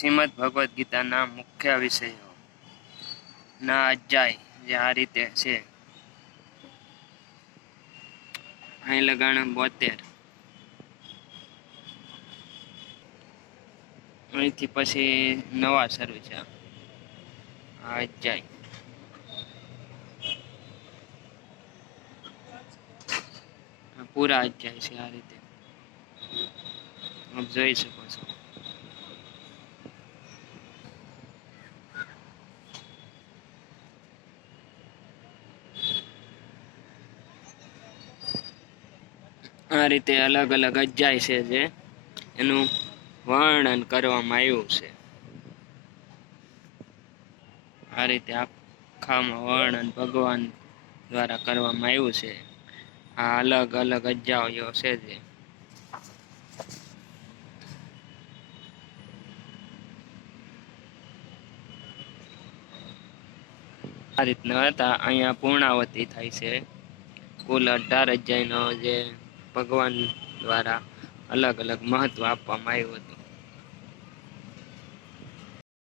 શ્રીમદ ભગવદ્ ગીતાના મુખ્ય વિષયો ના અધ્યાય જે આ રીતે છે. અહીં લગાણ 72. અહીંથી પછી નવા શરૂ છે આ અધ્યાય. પૂરા અધ્યાય છે આ રીતે આપ જોઈ શકો છો. આ રીતે અલગ અલગ અધ્યાય છે જે એનું વર્ણન કરવામાં આવ્યું છે. આ રીતે આખામાં વર્ણન ભગવાન દ્વારા કરવામાં આવ્યું છે. આ અલગ અલગ અધ્યાયો છે જે આ રીતના હતા. અહીંયા પૂર્ણાવતી થાય છે. કુલ 18 અધ્યાયનો જે ભગવાન દ્વારા અલગ અલગ મહત્વ આપવામાં આવ્યું હતું.